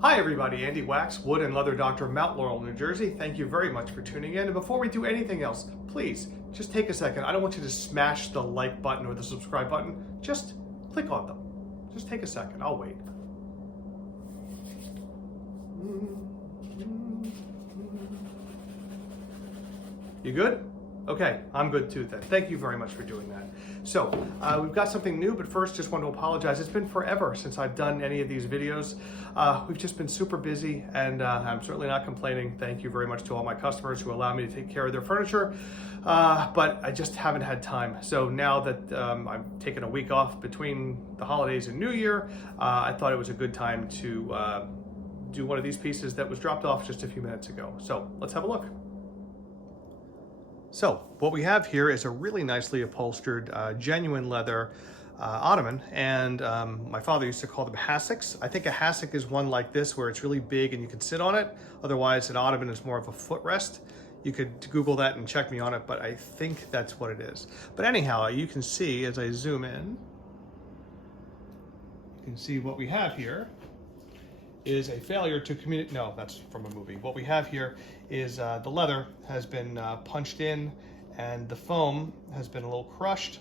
Hi everybody, Andy Wax, Wood and Leather Doctor of Mount Laurel, New Jersey. Thank you very much for tuning in. And before we do anything else, please just take a second. I don't want you to smash the like button or the subscribe button. Just click on them. Just take a second. I'll wait. You good? Okay, I'm good too then. Thank you very much for doing that. So, we've got something new, but first just want to apologize. It's been forever since I've done any of these videos. We've just been super busy, and I'm certainly not complaining. Thank you very much to all my customers who allow me to take care of their furniture, but I just haven't had time. So now that I'm taking a week off between the holidays and New Year, I thought it was a good time to do one of these pieces that was dropped off just a few minutes ago. So let's have a look. So what we have here is a really nicely upholstered genuine leather Ottoman, and my father used to call them hassocks. I think a hassock is one like this where it's really big and you can sit on it. Otherwise, an Ottoman is more of a footrest. You could Google that and check me on it, but I think that's what it is. But anyhow, you can see as I zoom in, you can see what we have here is a failure to communicate. No, that's from a movie. What we have here is the leather has been punched in and the foam has been a little crushed,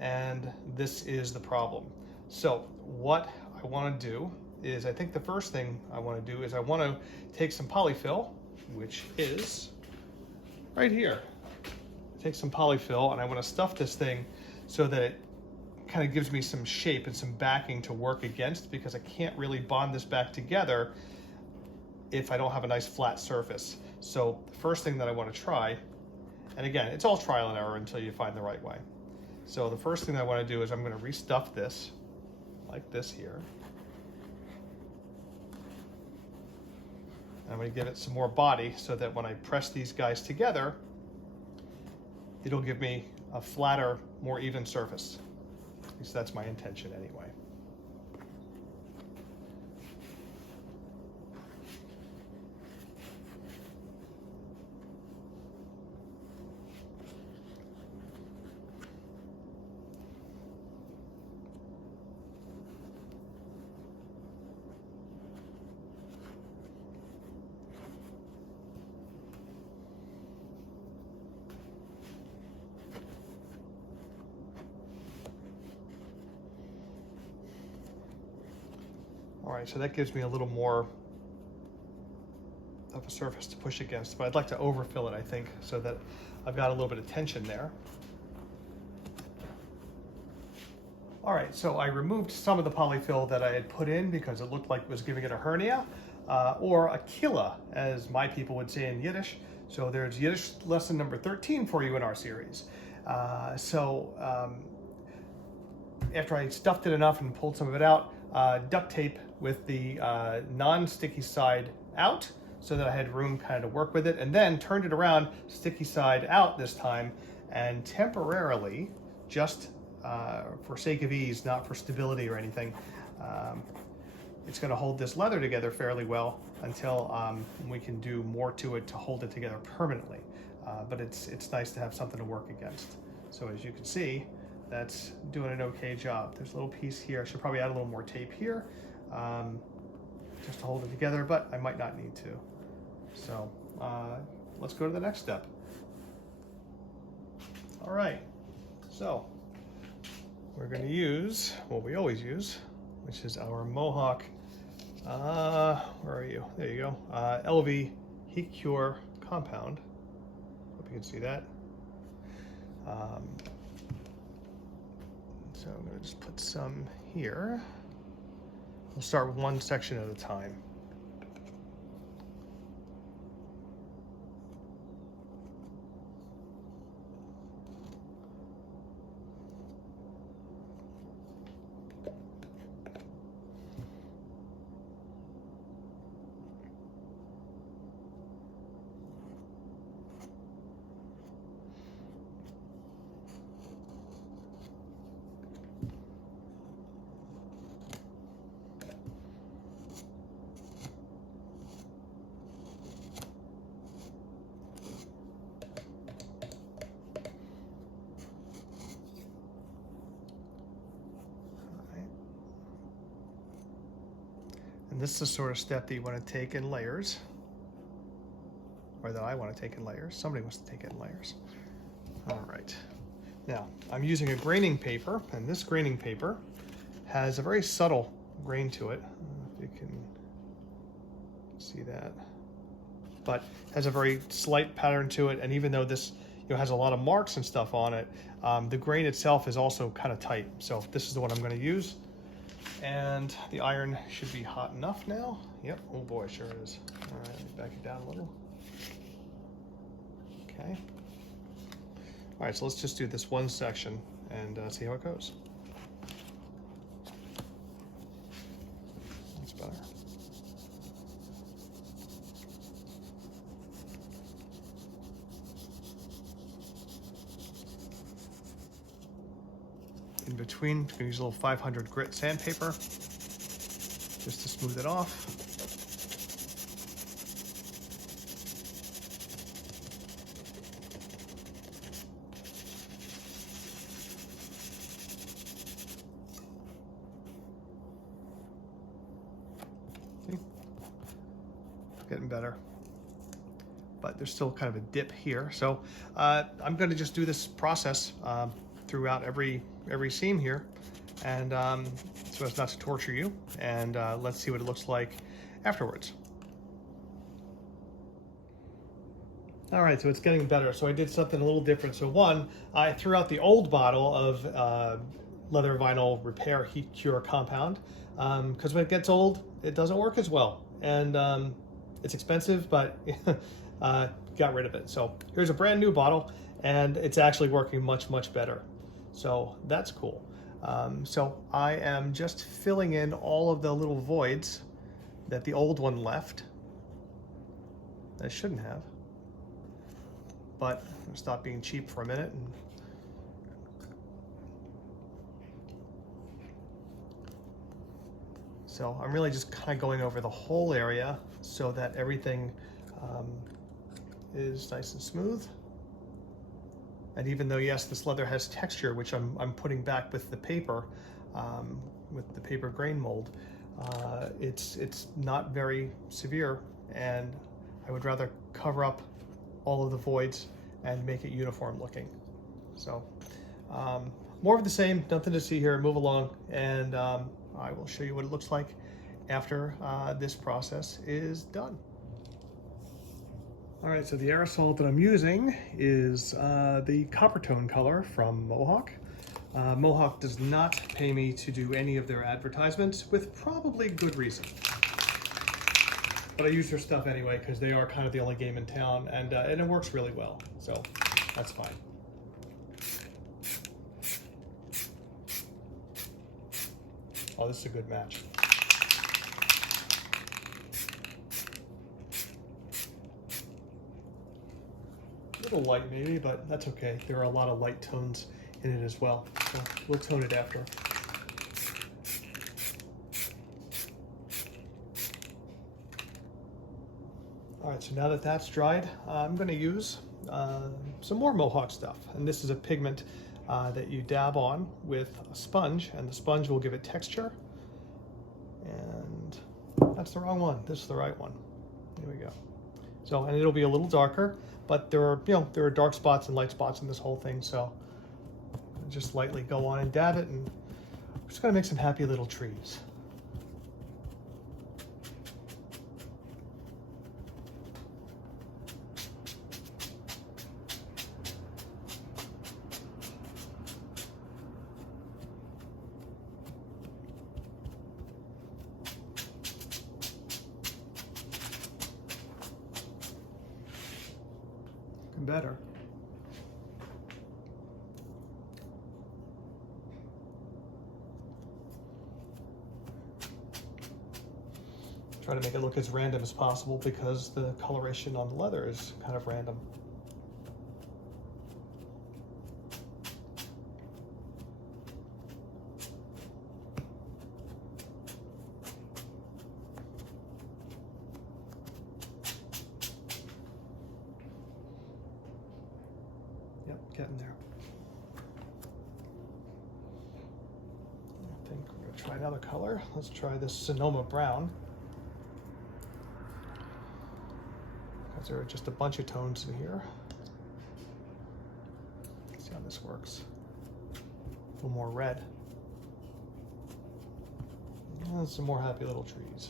and this is the problem. So what I want to do is, I think the first thing I want to do is I want to take some polyfill, which is right here. Take some polyfill and I want to stuff this thing so that it kind of gives me some shape and some backing to work against, because I can't really bond this back together if I don't have a nice flat surface. So the first thing that I want to try, and again, it's all trial and error until you find the right way. So the first thing that I want to do is I'm going to restuff this like this here. And I'm going to give it some more body so that when I press these guys together, it'll give me a flatter, more even surface. At least that's my intention anyway. All right, so that gives me a little more of a surface to push against, but I'd like to overfill it, I think, so that I've got a little bit of tension there. All right, so I removed some of the polyfill that I had put in because it looked like it was giving it a hernia, or a killa, as my people would say in Yiddish. So there's Yiddish lesson number 13 for you in our series. After I stuffed it enough and pulled some of it out, duct tape with the non-sticky side out so that I had room kind of to work with it, and then turned it around, sticky side out this time, and temporarily, just for sake of ease, not for stability or anything, it's going to hold this leather together fairly well until we can do more to it to hold it together permanently. But it's nice to have something to work against. So as you can see, that's doing an okay job. There's a little piece here. I should probably add a little more tape here just to hold it together, but I might not need to. So let's go to the next step. All right, so we're going to use what we always use, which is our Mohawk, where are you? There you go, LV Heat Cure Compound. Hope you can see that. So I'm going to just put some here. We'll start with one section at a time. And this is the sort of step that you want to take in layers, or that I want to take in layers. Somebody wants to take it in layers. All right. Now, I'm using a graining paper, and this graining paper has a very subtle grain to it. I don't know if you can see that, but has a very slight pattern to it. And even though this has a lot of marks and stuff on it, the grain itself is also kind of tight. So this is the one I'm going to use. And the iron should be hot enough now. Yep, oh boy, sure it is. All right, let me back it down a little. Okay. All right, so let's just do this one section and see how it goes. That's better. In between, I'm going to use a little 500 grit sandpaper just to smooth it off. See? Getting better. But there's still kind of a dip here. So I'm going to just do this process throughout every seam here, and so as not to torture you, and let's see what it looks like afterwards. All right, so it's getting better. So I did something a little different. So one, I threw out the old bottle of leather vinyl repair heat cure compound, because when it gets old, it doesn't work as well, and it's expensive, but got rid of it. So here's a brand new bottle, and it's actually working much, much better. So that's cool. So I am just filling in all of the little voids that the old one left. I shouldn't have, but I'm gonna stop being cheap for a minute. So I'm really just kind of going over the whole area so that everything is nice and smooth. And even though, yes, this leather has texture, which I'm putting back with the paper grain mold, it's not very severe, and I would rather cover up all of the voids and make it uniform looking. So more of the same, nothing to see here, move along, and I will show you what it looks like after this process is done. All right, so the aerosol that I'm using is the copper tone color from Mohawk. Mohawk does not pay me to do any of their advertisements, with probably good reason. But I use their stuff anyway because they are kind of the only game in town, and it works really well, so that's fine. Oh, this is a good match. A little light maybe, but that's okay. There are a lot of light tones in it as well, so we'll tone it after. All right, so now that that's dried, I'm going to use some more Mohawk stuff, and this is a pigment that you dab on with a sponge, and the sponge will give it texture. And that's the wrong one. This is the right one. Here we go. So, and it'll be a little darker, but there are dark spots and light spots in this whole thing. So, just lightly go on and dab it, and we're just gonna make some happy little trees. Better. Try to make it look as random as possible because the coloration on the leather is kind of random. Yep, getting there. I think we're gonna try another color. Let's try this Sonoma brown. There are just a bunch of tones in here. Let's see how this works. A little more red. And some more happy little trees.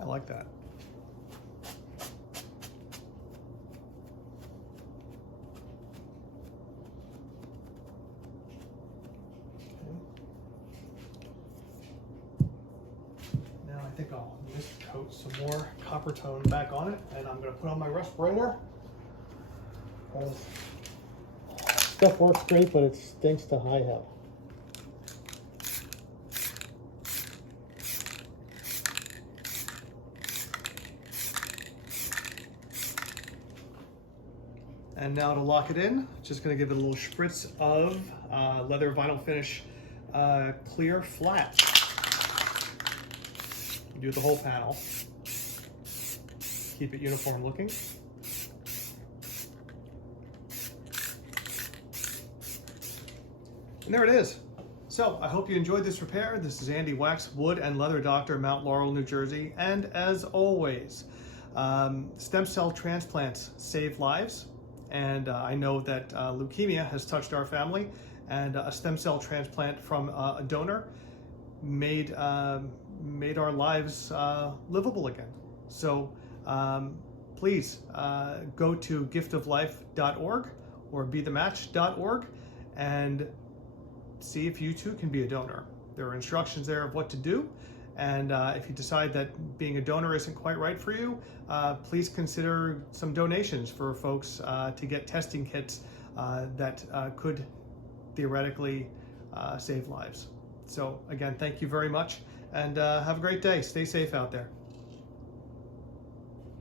I like that. I think I'll just coat some more copper tone back on it, and I'm going to put on my respirator. Stuff works great, but it stinks to high hell. And now to lock it in, just going to give it a little spritz of leather vinyl finish clear flat. Do the whole panel. Keep it uniform looking. And there it is. So I hope you enjoyed this repair. This is Andy Wax, Wood and Leather Doctor, Mount Laurel, New Jersey. And as always, stem cell transplants save lives. And I know that leukemia has touched our family, and a stem cell transplant from a donor made our lives livable again. So please go to giftoflife.org or bethematch.org and see if you too can be a donor. There are instructions there of what to do. And if you decide that being a donor isn't quite right for you, please consider some donations for folks to get testing kits that could theoretically save lives. So again, thank you very much, and have a great day. Stay safe out there.